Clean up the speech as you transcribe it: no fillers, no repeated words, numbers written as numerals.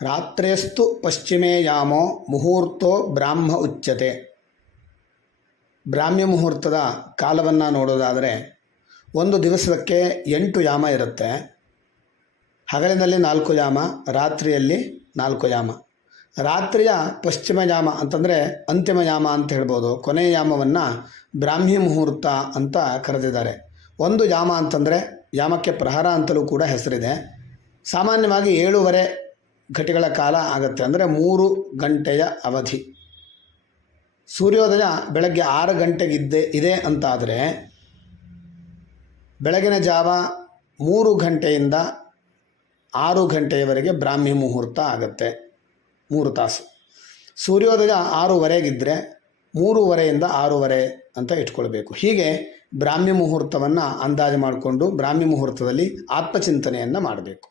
ರಾತ್ರೇಸ್ತು ಪಶ್ಚಿಮೇ ಯಾಮೋ ಮುಹೂರ್ತೋ ಬ್ರಾಹ್ಮ ಉಚ್ಯತೆ. ಬ್ರಾಹ್ಮ್ಯ ಮುಹೂರ್ತದ ಕಾಲವನ್ನು ನೋಡೋದಾದರೆ ಒಂದು ದಿವಸಕ್ಕೆ 8 ಯಾಮ ಇರುತ್ತೆ. ಹಗಲಿನಲ್ಲಿ 4 ಯಾಮ, ರಾತ್ರಿಯಲ್ಲಿ 4 ಯಾಮ. ರಾತ್ರಿಯ ಪಶ್ಚಿಮ ಯಾಮ ಅಂತಂದರೆ ಅಂತಿಮ ಯಾಮ ಅಂತ ಹೇಳ್ಬೋದು. ಕೊನೆಯ ಯಾಮವನ್ನು ಬ್ರಾಹ್ಮಿ ಮುಹೂರ್ತ ಅಂತ ಕರೆದಿದ್ದಾರೆ. ಒಂದು ಯಾಮ ಅಂತಂದರೆ ಯಾಮಕ್ಕೆ ಪ್ರಹರ ಅಂತಲೂ ಕೂಡ ಹೆಸರಿದೆ. ಸಾಮಾನ್ಯವಾಗಿ 7.5 ಘಟಿಗಳ ಕಾಲ ಆಗುತ್ತೆ, ಅಂದರೆ 3 ಗಂಟೆಯ ಅವಧಿ. ಸೂರ್ಯೋದಯ ಬೆಳಗ್ಗೆ 6 ಗಂಟೆಗೆ ಇದೆ ಅಂತಾದರೆ ಬೆಳಗಿನ ಜಾವ 3 ಗಂಟೆಯಿಂದ 6 ಗಂಟೆಯವರೆಗೆ ಬ್ರಾಹ್ಮಿ ಮುಹೂರ್ತ ಆಗುತ್ತೆ, 3 ತಾಸು. ಸೂರ್ಯೋದಯ 6:30 3:30 6:30 ಅಂತ ಇಟ್ಕೊಳ್ಬೇಕು. ಹೀಗೆ ಬ್ರಾಹ್ಮಿ ಮುಹೂರ್ತವನ್ನು ಅಂದಾಜು ಮಾಡಿಕೊಂಡು ಬ್ರಾಹ್ಮಿ ಮುಹೂರ್ತದಲ್ಲಿ ಆತ್ಮಚಿಂತನೆಯನ್ನು ಮಾಡಬೇಕು.